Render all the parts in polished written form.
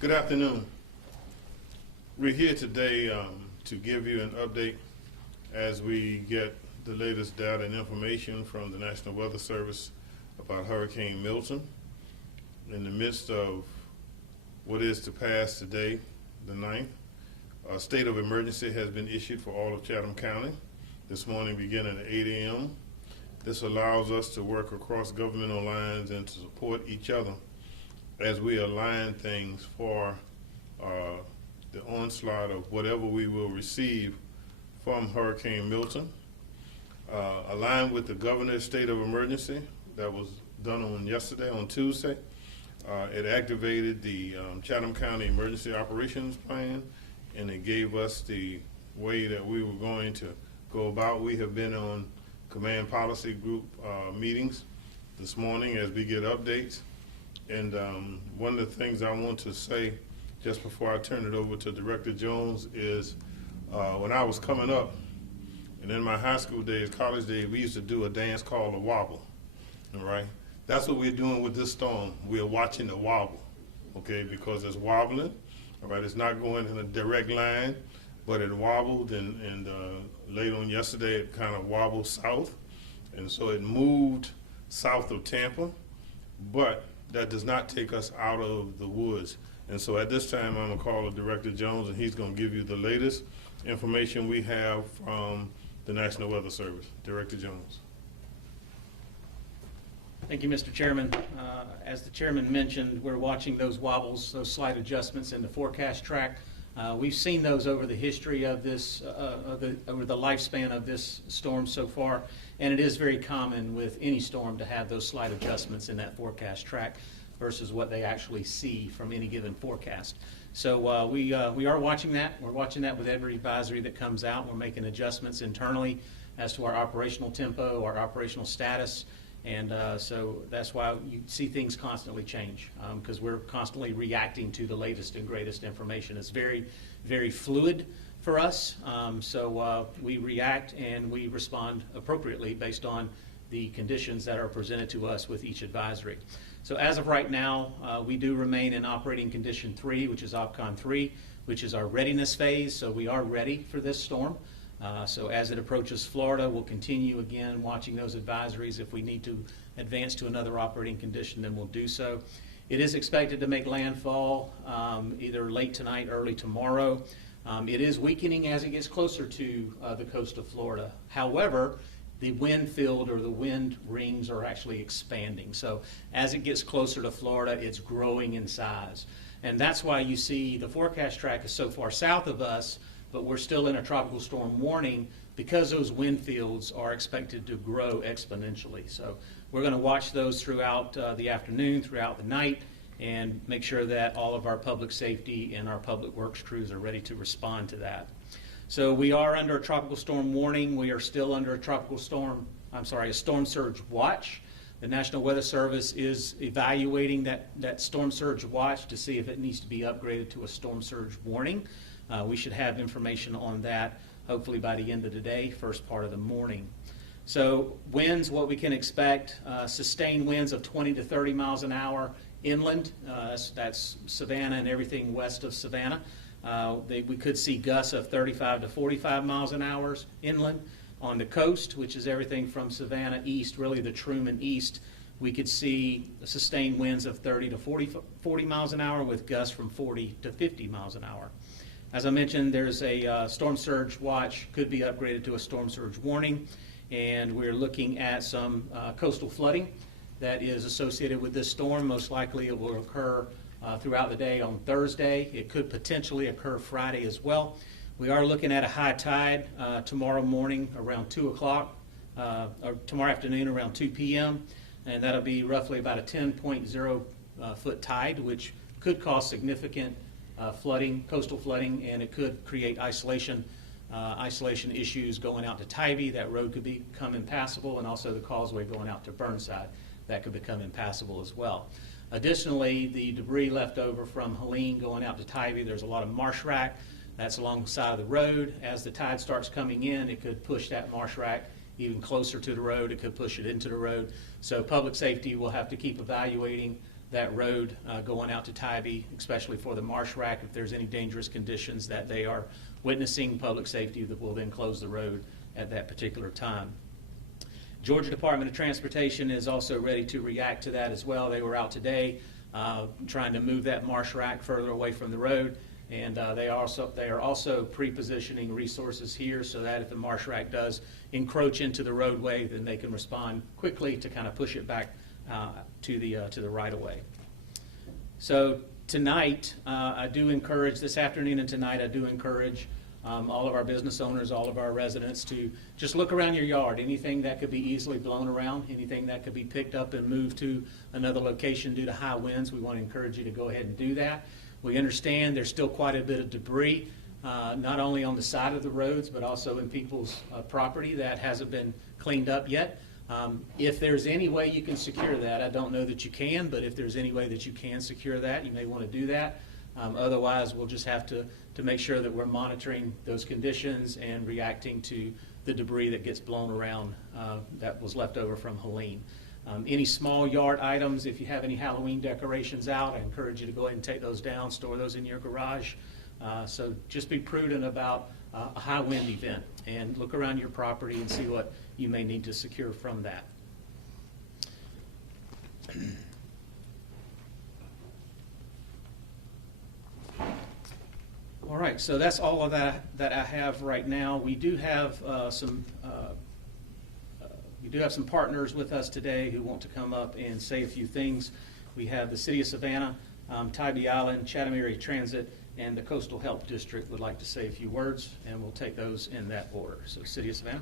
Good afternoon. We're here today to give you an update as we get the latest data and information from the National Weather Service about Hurricane Milton. In the midst of what is to pass today, the 9th, a state of emergency has been issued for all of Chatham County this morning beginning at 8 a.m. This allows us to work across governmental lines and to support each other as we align things for the onslaught of whatever we will receive from Hurricane Milton. Aligned with the governor's state of emergency that was done on yesterday, on Tuesday, it activated the Chatham County Emergency Operations Plan, and it gave us the way that we were going to go about. We have been on Command Policy Group meetings this morning as we get updates. And one of the things I want to say just before I turn it over to Director Jones is when I was coming up, and in my high school days, college days, we used to do a dance called the wobble, all right? That's what we're doing with this storm. We're watching the wobble, okay, because it's wobbling, all right? It's not going in a direct line, but it wobbled, and late on yesterday, it kind of wobbled south, and so it moved south of Tampa, but that does not take us out of the woods. And so at this time, I'm going to call Director Jones, and he's going to give you the latest information we have from the National Weather Service. Director Jones. Thank you, Mr. Chairman. As the chairman mentioned, we're watching those wobbles, those slight adjustments in the forecast track. We've seen those over the history of this, over the lifespan of this storm so far, and it is very common with any storm to have those slight adjustments in that forecast track versus what they actually see from any given forecast. So we are watching that. We're watching that with every advisory that comes out. We're making adjustments internally as to our operational tempo, our operational status, and so that's why you see things constantly change, because we're constantly reacting to the latest and greatest information. It's very, very fluid for us, so we react and we respond appropriately based on the conditions that are presented to us with each advisory. So as of right now, we do remain in operating condition 3, which is OPCON 3, which is our readiness phase, so we are ready for this storm. So as it approaches Florida, we'll continue again watching those advisories. If we need to advance to another operating condition, then we'll do so. It is expected to make landfall either late tonight, early tomorrow. It is weakening as it gets closer to the coast of Florida. However, the wind field or the wind rings are actually expanding. So as it gets closer to Florida, it's growing in size. And that's why you see the forecast track is so far south of us, but we're still in a tropical storm warning because those wind fields are expected to grow exponentially. So we're going to watch those throughout the afternoon, throughout the night, and make sure that all of our public safety and our public works crews are ready to respond to that. So we are under a tropical storm warning. We are still under a storm surge watch. The National Weather Service is evaluating that storm surge watch to see if it needs to be upgraded to a storm surge warning. We should have information on that hopefully by the end of the day, first part of the morning. So winds, what we can expect, sustained winds of 20 to 30 miles an hour inland. That's Savannah and everything west of Savannah. We could see gusts of 35 to 45 miles an hour inland. On the coast, which is everything from Savannah east, really the Truman east, we could see sustained winds of 30 to 40 miles an hour with gusts from 40 to 50 miles an hour. As I mentioned, there's a storm surge watch, could be upgraded to a storm surge warning, and we're looking at some coastal flooding that is associated with this storm. Most likely it will occur throughout the day on Thursday. It could potentially occur Friday as well. We are looking at a high tide tomorrow morning around 2 o'clock, or tomorrow afternoon around 2 p.m., and that'll be roughly about a 10.0 foot tide, which could cause significant flooding, coastal flooding, and it could create isolation issues going out to Tybee. That road could become impassable, and also the causeway going out to Burnside. That could become impassable as well. Additionally, the debris left over from Helene going out to Tybee, there's a lot of marsh rack that's along the side of the road. As the tide starts coming in, it could push that marsh rack even closer to the road. It could push it into the road. So public safety will have to keep evaluating that road going out to Tybee, especially for the marsh rack. If there's any dangerous conditions that they are witnessing, public safety that will then close the road at that particular time. Georgia Department of Transportation is also ready to react to that as well. They were out today trying to move that marsh rack further away from the road, and they are also pre-positioning resources here so that if the marsh rack does encroach into the roadway, then they can respond quickly to kind of push it back to the right of way. So tonight, I do encourage, this afternoon and tonight, I do encourage all of our business owners, all of our residents to just look around your yard. Anything that could be easily blown around, anything that could be picked up and moved to another location due to high winds, we want to encourage you to go ahead and do that. We understand there's still quite a bit of debris, not only on the side of the roads, but also in people's property that hasn't been cleaned up yet. If there's any way you can secure that, I don't know that you can, but if there's any way that you can secure that, you may want to do that. Otherwise, we'll just have to make sure that we're monitoring those conditions and reacting to the debris that gets blown around that was left over from Helene. Any small yard items, if you have any Halloween decorations out, I encourage you to go ahead and take those down, store those in your garage. So just be prudent about a high wind event and look around your property and see what you may need to secure from that. All right, so that's all of that I have right now. We do have some partners with us today who want to come up and say a few things. We have the City of Savannah, Tybee Island, Chatham Area Transit, and the Coastal Health District would like to say a few words, and we'll take those in that order. So, City of Savannah.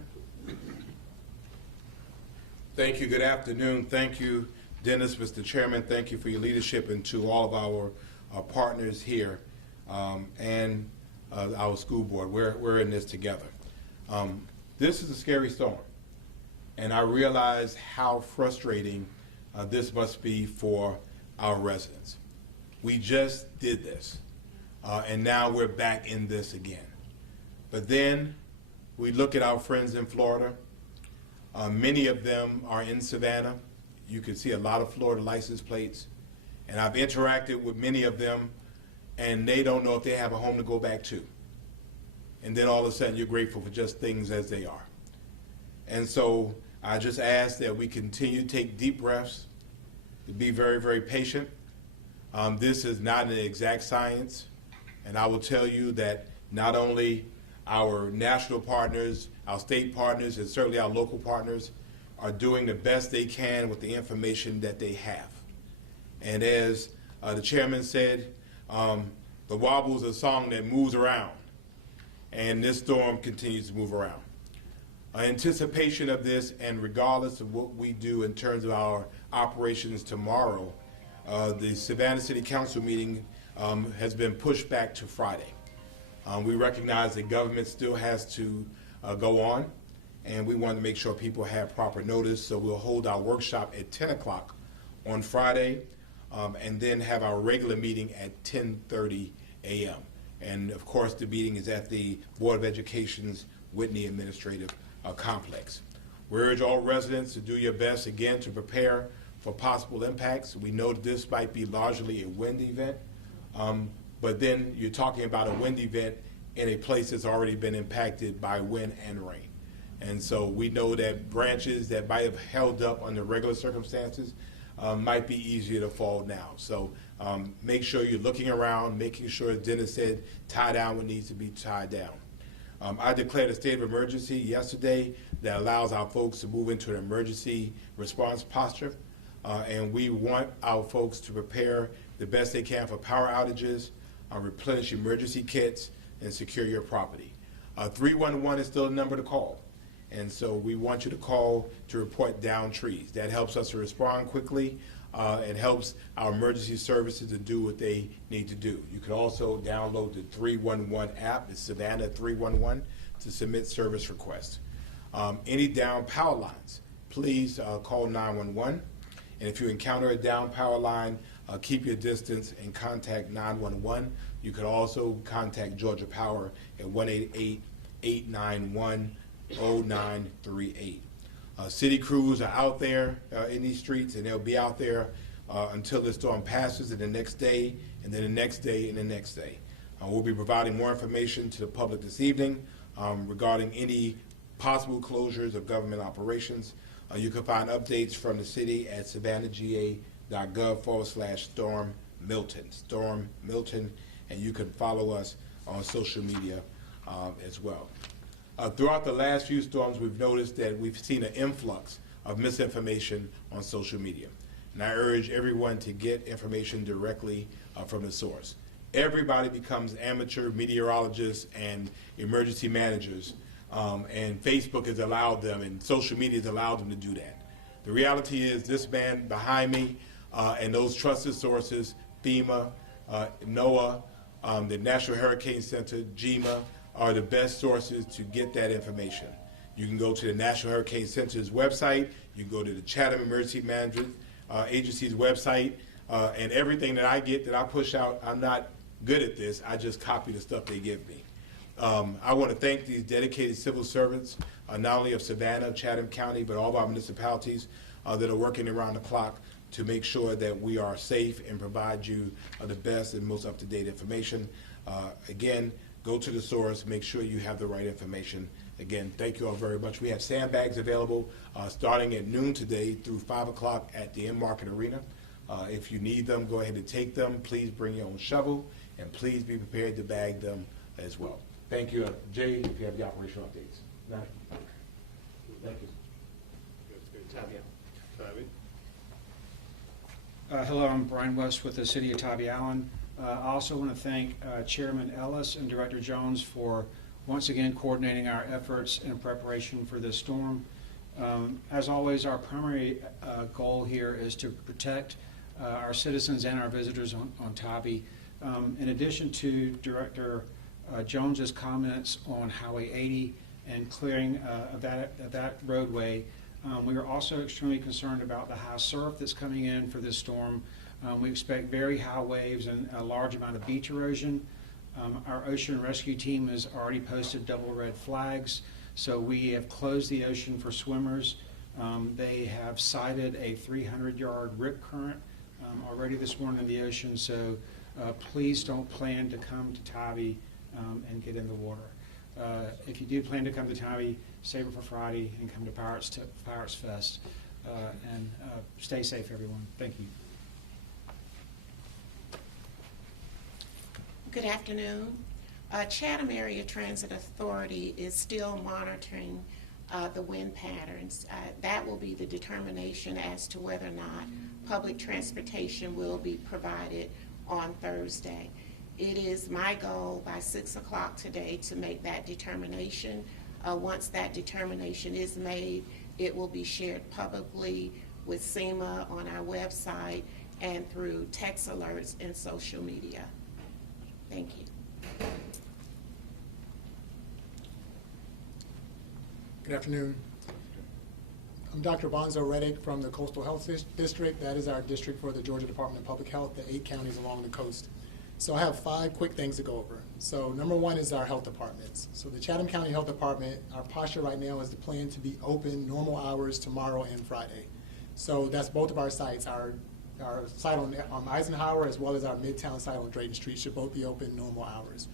Thank you. Good afternoon. Thank you, Dennis, Mr. Chairman. Thank you for your leadership, and to all of our partners here and our school board. We're in this together. This is a scary storm, and I realize how frustrating this must be for our residents. We just did this, and now we're back in this again. But then we look at our friends in Florida. Many of them are in Savannah. You can see a lot of Florida license plates, and I've interacted with many of them, and they don't know if they have a home to go back to. And then all of a sudden you're grateful for just things as they are. And so I just ask that we continue to take deep breaths, to be very, very patient. This is not an exact science, and I will tell you that not only our national partners, our state partners, and certainly our local partners are doing the best they can with the information that they have. And as the chairman said, the wobble is a song that moves around, and this storm continues to move around. Anticipation of this, and regardless of what we do in terms of our operations tomorrow, the Savannah City Council meeting has been pushed back to Friday. We recognize that government still has to go on, and we want to make sure people have proper notice, so we'll hold our workshop at 10 o'clock on Friday, and then have our regular meeting at 10:30 a.m. And of course, the meeting is at the Board of Education's Whitney Administrative Complex. We urge all residents to do your best again to prepare for possible impacts. We know that this might be largely a wind event, but then you're talking about a wind event in a place that's already been impacted by wind and rain. And so we know that branches that might have held up under regular circumstances might be easier to fall now. So make sure you're looking around, making sure, as Dennis said, tie down what needs to be tied down. I declared a state of emergency yesterday that allows our folks to move into an emergency response posture. And we want our folks to prepare the best they can for power outages, replenish emergency kits, and secure your property. 311 is still a number to call. And so we want you to call to report down trees. That helps us to respond quickly. It helps our emergency services to do what they need to do. You can also download the 311 app, it's Savannah 311, to submit service requests. Any down power lines, please call 911. And if you encounter a down power line, keep your distance and contact 911. You can also contact Georgia Power at 1-888-891-0938. City crews are out there in these streets, and they'll be out there until the storm passes, and the next day, and then the next day, and the next day. We'll be providing more information to the public this evening regarding any possible closures of government operations. You can find updates from the city at savannahga.gov/Storm Milton, and you can follow us on social media as well. Throughout the last few storms, we've noticed that we've seen an influx of misinformation on social media. And I urge everyone to get information directly from the source. Everybody becomes amateur meteorologists and emergency managers, and Facebook has allowed them, and social media has allowed them to do that. The reality is this man behind me and those trusted sources, FEMA, NOAA, the National Hurricane Center, GEMA, are the best sources to get that information. You can go to the National Hurricane Center's website, you can go to the Chatham Emergency Management Agency's website, and everything that I get, that I push out, I'm not good at this, I just copy the stuff they give me. I want to thank these dedicated civil servants, not only of Savannah, Chatham County, but all of our municipalities that are working around the clock to make sure that we are safe and provide you the best and most up-to-date information. Again, go to the source, make sure you have the right information. Again, thank you all very much. We have sandbags available starting at noon today through 5 o'clock at the in-market arena. If you need them, go ahead and take them. Please bring your own shovel, and please be prepared to bag them as well. Thank you. Jay, if you have the operational updates. No? Thank you. Tybee. Hello, I'm Brian West with the City of Tybee Allen. I also want to thank Chairman Ellis and Director Jones for once again coordinating our efforts in preparation for this storm. As always, our primary goal here is to protect our citizens and our visitors on Tybee. In addition to Director Jones's comments on Highway 80 and clearing of that roadway, we are also extremely concerned about the high surf that's coming in for this storm. We expect very high waves and a large amount of beach erosion. Our ocean rescue team has already posted double red flags, so we have closed the ocean for swimmers. They have cited a 300-yard rip current already this morning in the ocean, so please don't plan to come to Tybee and get in the water. If you do plan to come to Tybee, save it for Friday and come to Pirates Fest. And stay safe, everyone. Thank you. Good afternoon. Chatham Area Transit Authority is still monitoring the wind patterns. That will be the determination as to whether or not public transportation will be provided on Thursday. It is my goal by 6 o'clock today to make that determination. Once that determination is made, it will be shared publicly with FEMA on our website and through text alerts and social media. Thank you. Good afternoon. I'm Dr. Bonzo Reddick from the Coastal Health District. That is our district for the Georgia Department of Public Health, the 8 counties along the coast. So I have 5 quick things to go over. So number 1 is our health departments. So the Chatham County Health Department, our posture right now is to plan to be open normal hours tomorrow and Friday. So that's both of our sites. Our site on Eisenhower as well as our Midtown site on Drayton Street should both be open normal hours.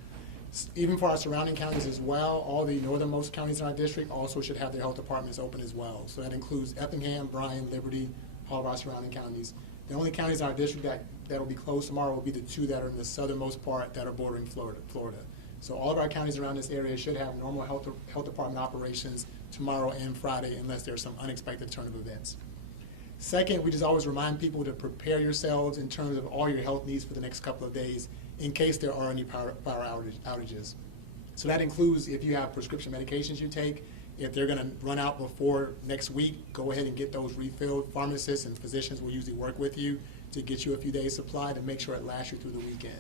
Even for our surrounding counties as well, all the northernmost counties in our district also should have their health departments open as well. So that includes Effingham, Bryan, Liberty, all of our surrounding counties. The only counties in our district that will be closed tomorrow will be the 2 that are in the southernmost part that are bordering Florida. So all of our counties around this area should have normal health department operations tomorrow and Friday unless there's some unexpected turn of events. Second, we just always remind people to prepare yourselves in terms of all your health needs for the next couple of days in case there are any power outages. So that includes if you have prescription medications you take. If they're going to run out before next week, go ahead and get those refilled. Pharmacists and physicians will usually work with you to get you a few days' supply to make sure it lasts you through the weekend.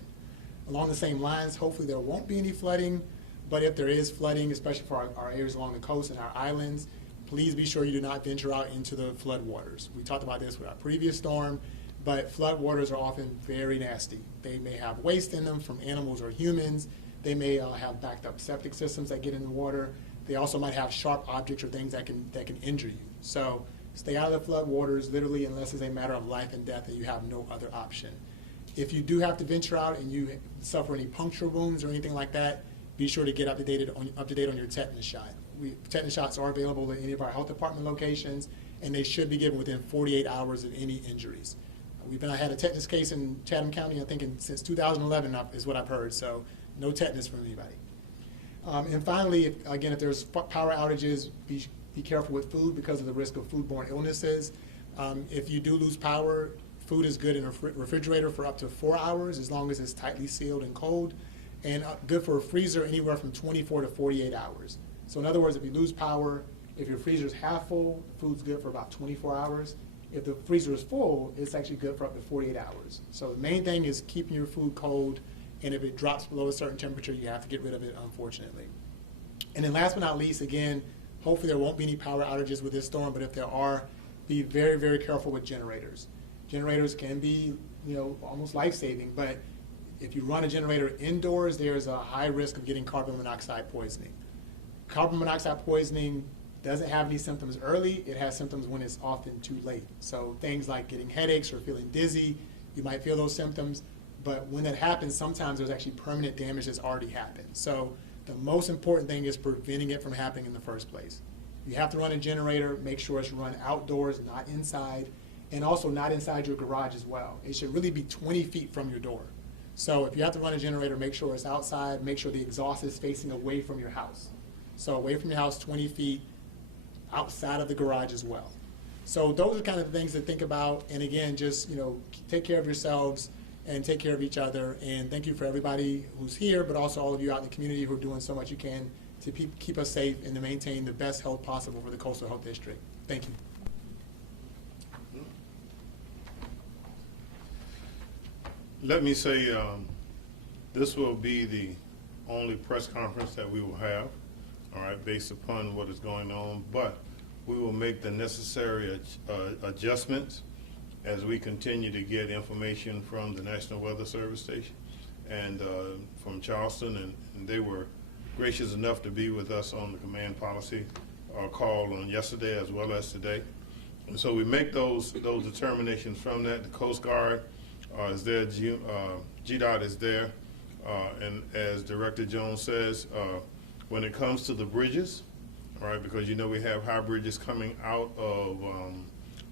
Along the same lines, hopefully there won't be any flooding, but if there is flooding, especially for our areas along the coast and our islands, please be sure you do not venture out into the flood waters. We talked about this with our previous storm, but flood waters are often very nasty. They may have waste in them from animals or humans. They may have backed up septic systems that get in the water. They also might have sharp objects or things that can injure you. So stay out of the flood waters, literally, unless it's a matter of life and death and you have no other option. If you do have to venture out and you suffer any puncture wounds or anything like that, be sure to get up to date on your tetanus shot. Tetanus shots are available at any of our health department locations, and they should be given within 48 hours of any injuries. I had a tetanus case in Chatham County, I think since 2011 is what I've heard, so no tetanus from anybody. And finally, if there's power outages, be careful with food because of the risk of foodborne illnesses. If you do lose power, food is good in a refrigerator for up to 4 hours as long as it's tightly sealed and cold, and good for a freezer anywhere from 24 to 48 hours. So in other words, if you lose power, if your freezer is half full, food's good for about 24 hours. If the freezer is full, it's actually good for up to 48 hours. So the main thing is keeping your food cold, and if it drops below a certain temperature, you have to get rid of it, unfortunately. And then last but not least, again, hopefully there won't be any power outages with this storm, but if there are, be very, very careful with generators. Generators can be, almost life-saving, but if you run a generator indoors, there's a high risk of getting carbon monoxide poisoning. Carbon monoxide poisoning doesn't have any symptoms early. It has symptoms when it's often too late. So things like getting headaches or feeling dizzy, you might feel those symptoms, but when that happens, sometimes there's actually permanent damage that's already happened. So the most important thing is preventing it from happening in the first place. You have to run a generator, make sure it's run outdoors, not inside, and also not inside your garage as well. It should really be 20 feet from your door. So if you have to run a generator, make sure it's outside, make sure the exhaust is facing away from your house. So away from your house, 20 feet, outside of the garage as well. So those are kind of the things to think about. And again, just take care of yourselves and take care of each other. And thank you for everybody who's here, but also all of you out in the community who are doing so much you can to keep us safe and to maintain the best health possible for the Coastal Health District. Thank you. Let me say, this will be the only press conference that we will have, all right, based upon what is going on, but we will make the necessary adjustments as we continue to get information from the National Weather Service station and from Charleston, and they were gracious enough to be with us on the command policy call on yesterday as well as today. And so we make those determinations from that. The Coast Guard is there, GDOT is there, and as Director Jones says, when it comes to the bridges, all right, because we have high bridges coming out of,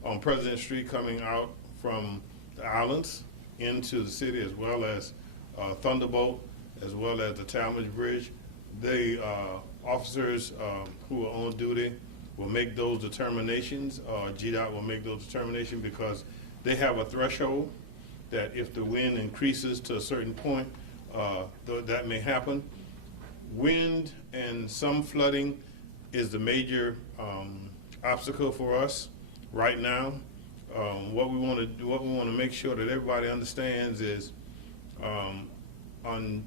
on President Street, coming out from the islands into the city, as well as Thunderbolt, as well as the Talmadge Bridge. The officers who are on duty will make those determinations. GDOT will make those determinations because they have a threshold that if the wind increases to a certain point, that may happen. Wind and some flooding is the major obstacle for us right now. What we want to make sure that everybody understands is on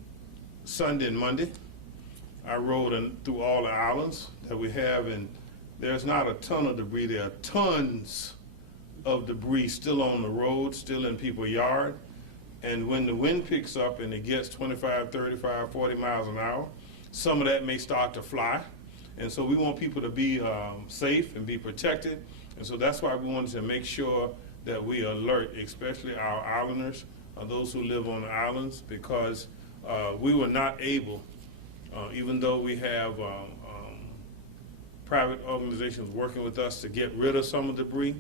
Sunday and Monday, I rode through all the islands that we have, and there's not a ton of debris. There are tons of debris still on the road, still in people's yard. And when the wind picks up and it gets 25, 35, 40 miles an hour, some of that may start to fly. And so we want people to be safe and be protected. And so that's why we wanted to make sure that we alert, especially our islanders, those who live on the islands, because we were not able, even though we have private organizations working with us to get rid of some of the debris,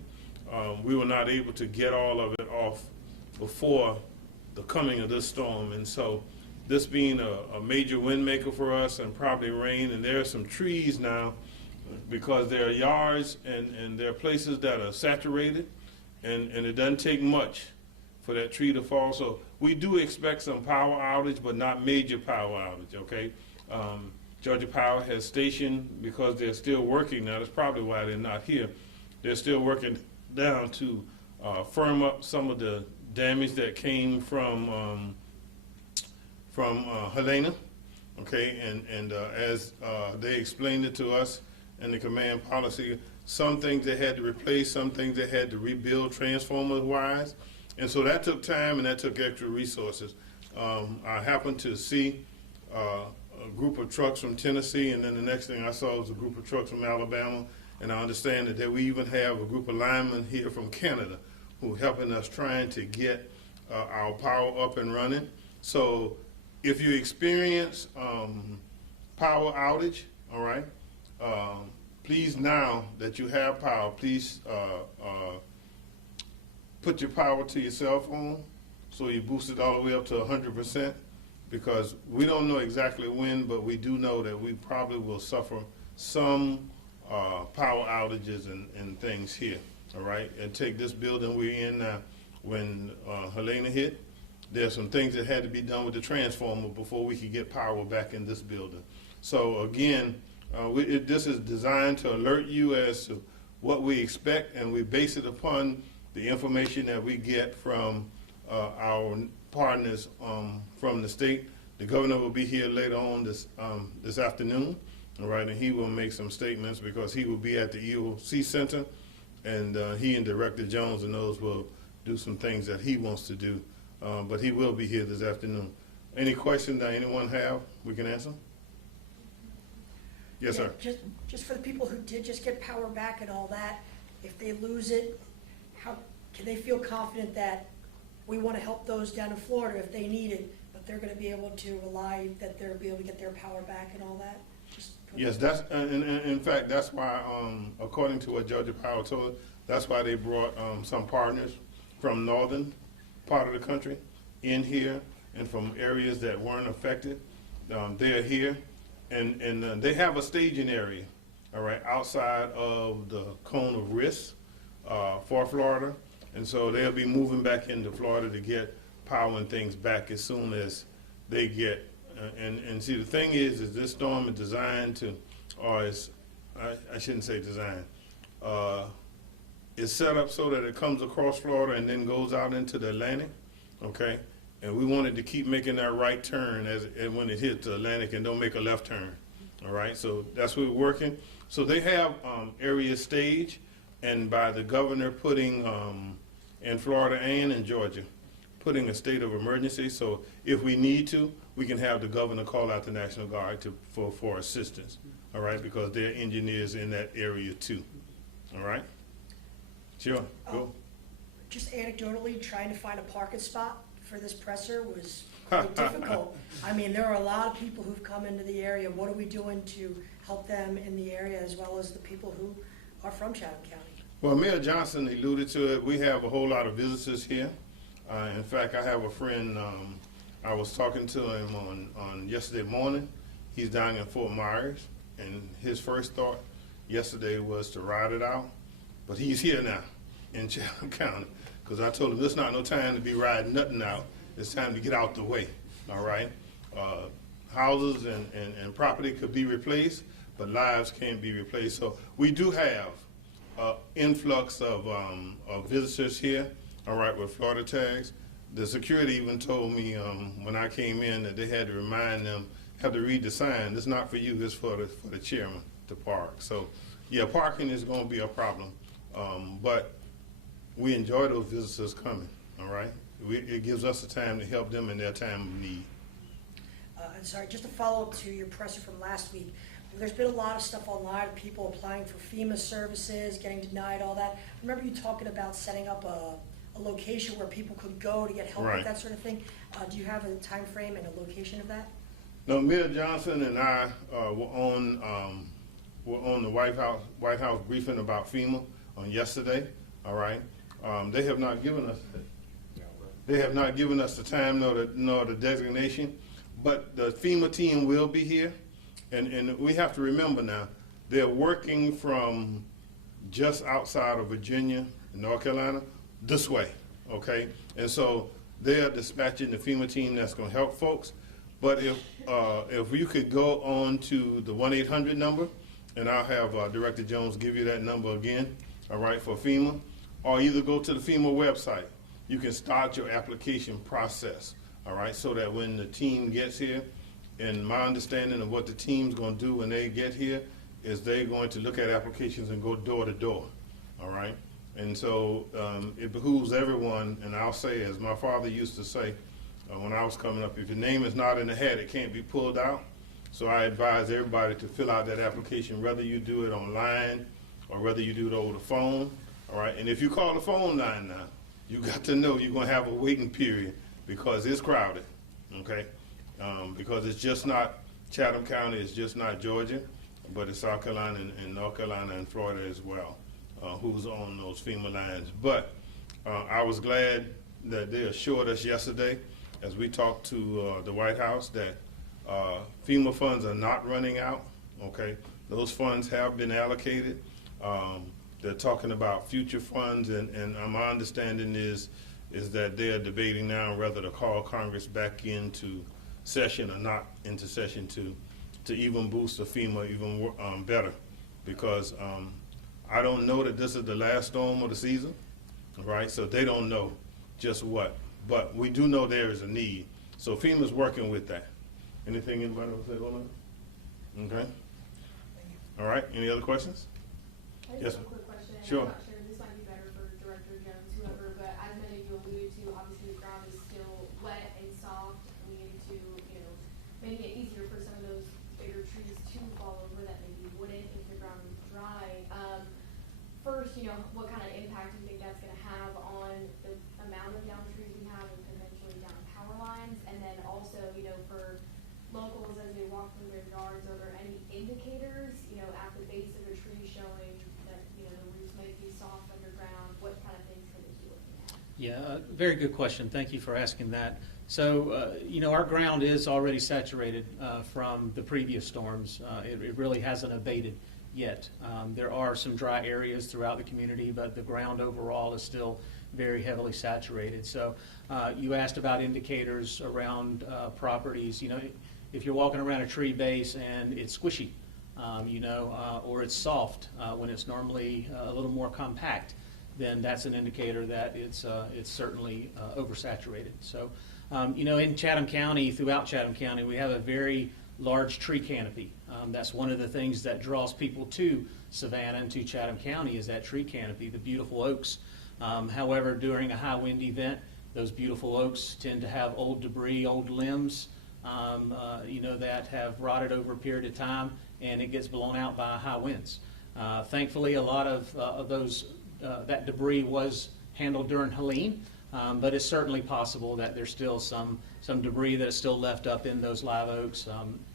we were not able to get all of it off before the coming of this storm. And so this being a major wind maker for us, and probably rain, and there are some trees now, because there are yards and there are places that are saturated, and it doesn't take much for that tree to fall. So we do expect some power outage, but not major power outage, okay? Georgia Power has stationed, because they're still working now, that's probably why they're not here, they're still working down to firm up some of the damage that came from Helena, okay? And as they explained it to us in the command policy, some things they had to replace, some things they had to rebuild transformer-wise, and so that took time and that took extra resources. I happened to see a group of trucks from Tennessee, and then the next thing I saw was a group of trucks from Alabama, And I understand that we even have a group of linemen here from Canada who are helping us trying to get our power up and running. So if you experience power outage, all right, please, now that you have power, please put your power to your cell phone so you boost it all the way up to 100%, because we don't know exactly when, but we do know that we probably will suffer some power outages and things here, all right? And take this building we're in now. When Helena hit, there's some things that had to be done with the transformer before we could get power back in this building. So again, this is designed to alert you as to what we expect, and we base it upon the information that we get from our partners from the state. The governor will be here later on this afternoon, all right, and he will make some statements because he will be at the EOC Center, and he and Director Jones and those will do some things that he wants to do, but he will be here this afternoon. Any questions that anyone have, we can answer? Yes, Yeah, sir. Just for the people who did just get power back and all that, if they lose it, how can they feel confident that we want to help those down in Florida if they need it, but they're going to be able to rely that they'll be able to get their power back and all that? Yes, that's in fact, that's why, according to what Georgia Power told us, that's why they brought some partners from northern part of the country in here, and from areas that weren't affected. They're here, and they have a staging area, all right, outside of the cone of risk for Florida, and so they'll be moving back into Florida to get power and things back as soon as they get. And see, the thing is this storm is designed to, or is, I shouldn't say designed, it's set up so that it comes across Florida and then goes out into the Atlantic, okay? And we wanted to keep making that right turn and when it hits the Atlantic, and don't make a left turn, all right? So that's what we're working. So they have areas staged, and by the governor putting, in Florida and in Georgia, putting a state of emergency, so if we need to, we can have the governor call out the National Guard for assistance, all right? Because they're engineers in that area too, all right? Sure, go. Just anecdotally, trying to find a parking spot for this presser was really difficult. I mean, there are a lot of people who've come into the area. What are we doing to help them in the area as well as the people who are from Chatham County? Well, Mayor Johnson alluded to it. We have a whole lot of visitors here. In fact, I have a friend, I was talking to him on yesterday morning. He's down in Fort Myers, and his first thought yesterday was to ride it out. But he's here now in Chatham County, because I told him it's not no time to be riding nothing out. It's time to get out the way, all right? Houses and property could be replaced, but lives can't be replaced. So we do have influx of visitors here, all right, with Florida tags. The security even told me when I came in that they had to remind them, have to read the sign. It's not for you, it's for the chairman to park. So yeah, parking is gonna be a problem. But we enjoy those visitors coming, all right? It gives us the time to help them in their time of need. And sorry, just to follow up to your presser from last week, there's been a lot of stuff online, people applying for FEMA services, getting denied, all that. Remember you talking about setting up a location where people could go to get help Right. with that sort of thing? Do you have a time frame and a location of that? No, Mayor Johnson and I were on the White House briefing about FEMA on yesterday. All right, they have not given us the time nor the designation, but the FEMA team will be here, and we have to remember now they're working from just outside of Virginia, North Carolina, this way. Okay, and so they are dispatching the FEMA team that's going to help folks. But if you could go on to the 1-800 number, and I'll have Director Jones give you that number again, all right, for FEMA, or either go to the FEMA website. You can start your application process, all right, so that when the team gets here, and my understanding of what the team's going to do when they get here is they're going to look at applications and go door to door, all right? And so it behooves everyone, and I'll say, as my father used to say when I was coming up, if your name is not in the hat, it can't be pulled out. So I advise everybody to fill out that application, whether you do it online or whether you do it over the phone, all right? And if you call the phone line now, you got to know you're gonna have a waiting period because it's crowded, okay? Because it's just not Chatham County, it's just not Georgia, but it's South Carolina and North Carolina and Florida as well, who's on those FEMA lines. But I was glad that they assured us yesterday, as we talked to the White House, that FEMA funds are not running out, okay? Those funds have been allocated. They're talking about future funds, and my understanding is that they're debating now whether to call Congress back into session or not into session to even boost the FEMA even better, because I don't know that this is the last storm of the season, right? So they don't know just what, but we do know there is a need. So FEMA's working with that. Anything anybody want to say on that? Okay. All right. Any other questions? I Yes, just have a quick question. and Sure. I'm not sure, this might be better for Director Jones, whoever, but as many of you alluded to, obviously the ground is still wet and soft. We need to, make it easier for some of those bigger trees to fall over that maybe wouldn't if the ground was dry. First, what kind of impact do you think that's gonna have on the amount of down trees we have and potentially down power lines? And then also, for locals as they walk through their yards, are there any indicators, at the base of a tree showing that, the roots might be soft underground? What kind of things could they be looking at? Yeah, very good question. Thank you for asking that. So, our ground is already saturated from the previous storms. It really hasn't abated yet. There are some dry areas throughout the community, but the ground overall is still very heavily saturated. So, you asked about indicators around properties. If you're walking around a tree base and it's squishy, or it's soft when it's normally a little more compact, then that's an indicator that it's certainly oversaturated. So, in Chatham County, throughout Chatham County, we have a very large tree canopy. That's one of the things that draws people to Savannah and to Chatham County is that tree canopy, the beautiful oaks. However, during a high wind event, those beautiful oaks tend to have old debris, old limbs, that have rotted over a period of time, and it gets blown out by high winds. Thankfully, a lot of those that debris was handled during Helene, but it's certainly possible that there's still some debris that is still left up in those live oaks,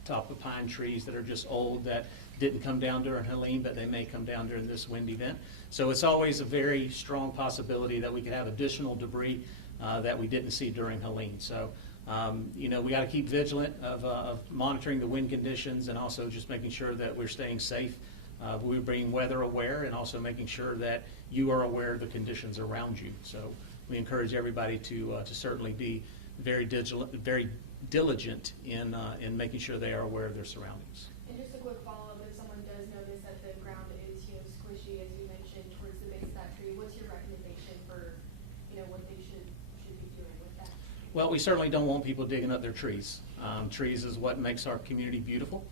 top of pine trees that are just old that didn't come down during Helene, but they may come down during this wind event. So it's always a very strong possibility that we could have additional debris that we didn't see during Helene. So, we got to keep vigilant of monitoring the wind conditions and also just making sure that we're staying safe. We're being weather aware and also making sure that you are aware of the conditions around you. So we encourage everybody to certainly be very diligent in making sure they are aware of their surroundings. And just a quick follow-up, if someone does notice that the ground is, squishy, as you mentioned, towards the base of that tree, what's your recommendation for, what they should be doing with that? Well, we certainly don't want people digging up their trees. Trees is what makes our community beautiful.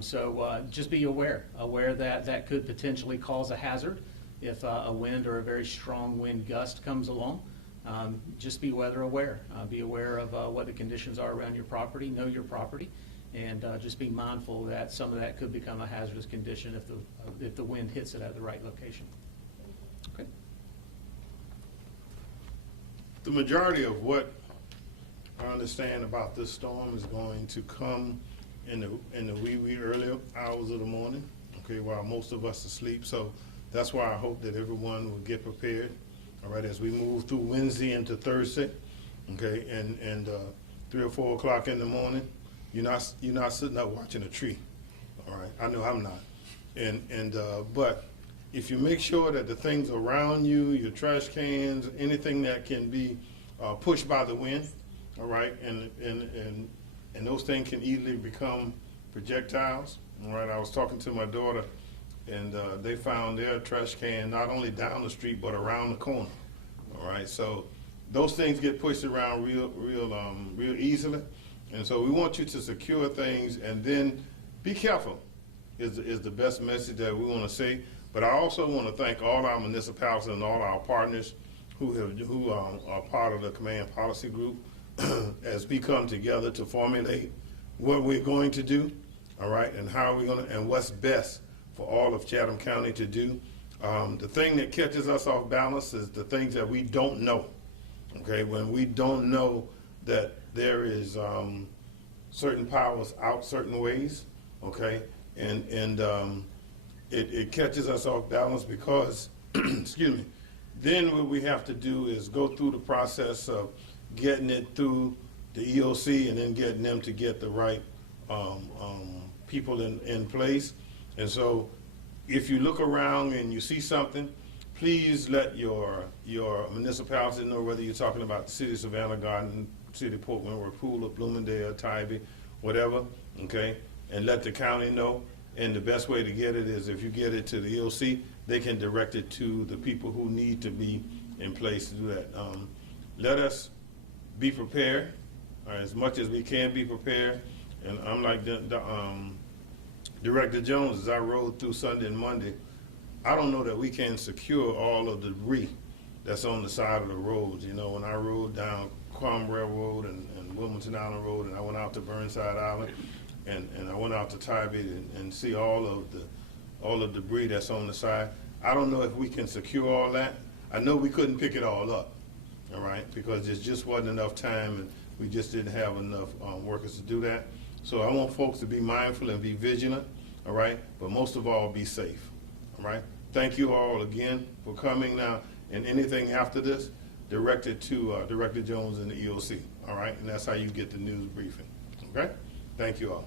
So just be aware that that could potentially cause a hazard if a wind or a very strong wind gust comes along. Just be weather aware. Be aware of what the conditions are around your property, know your property, and just be mindful that some of that could become a hazardous condition if the wind hits it at the right location. Okay. The majority of what I understand about this storm is going to come in the wee early hours of the morning, okay, while most of us are asleep. So that's why I hope that everyone will get prepared, all right, as we move through Wednesday into Thursday, okay, and 3 or 4 o'clock in the morning, you're not sitting up watching a tree, all right. I know I'm not, but if you make sure that the things around you, your trash cans, anything that can be pushed by the wind, all right, and those things can easily become projectiles. All right, I was talking to my daughter, and they found their trash can not only down the street but around the corner. All right, so those things get pushed around real easily, and so we want you to secure things and then be careful. Is the best message that we want to say. But I also want to thank all our municipalities and all our partners who are part of the Command Policy Group as we come together to formulate what we're going to do, all right, and how we're going to, and what's best for all of Chatham County to do. The thing that catches us off balance is the things that we don't know. Okay, when we don't know that there is certain powers out certain ways, okay, and it catches us off balance because, excuse me, then what we have to do is go through the process of getting it through the EOC and then getting them to get the right people in place. And so if you look around and you see something, please let your municipality know, whether you're talking about the city of Savannah, Garden, city of Port Wentworth, Pooler, Bloomingdale, Tybee, whatever, okay? And let the county know. And the best way to get it is if you get it to the EOC, they can direct it to the people who need to be in place to do that. Let us be prepared, as much as we can be prepared. And I'm like Director Jones, as I rode through Sunday and Monday, I don't know that we can secure all of the debris that's on the side of the roads. You know, when I rode down Cromwell Road and Wilmington Island Road, and I went out to Burnside Island, and I went out to Tybee and see all of the debris that's on the side. I don't know if we can secure all that. I know we couldn't pick it all up, all right, because there just wasn't enough time, and we just didn't have enough workers to do that. So I want folks to be mindful and be vigilant, all right, but most of all, be safe, all right? Thank you all again for coming now, and anything after this, direct it to Director Jones and the EOC, all right? And that's how you get the news briefing, okay? Thank you all.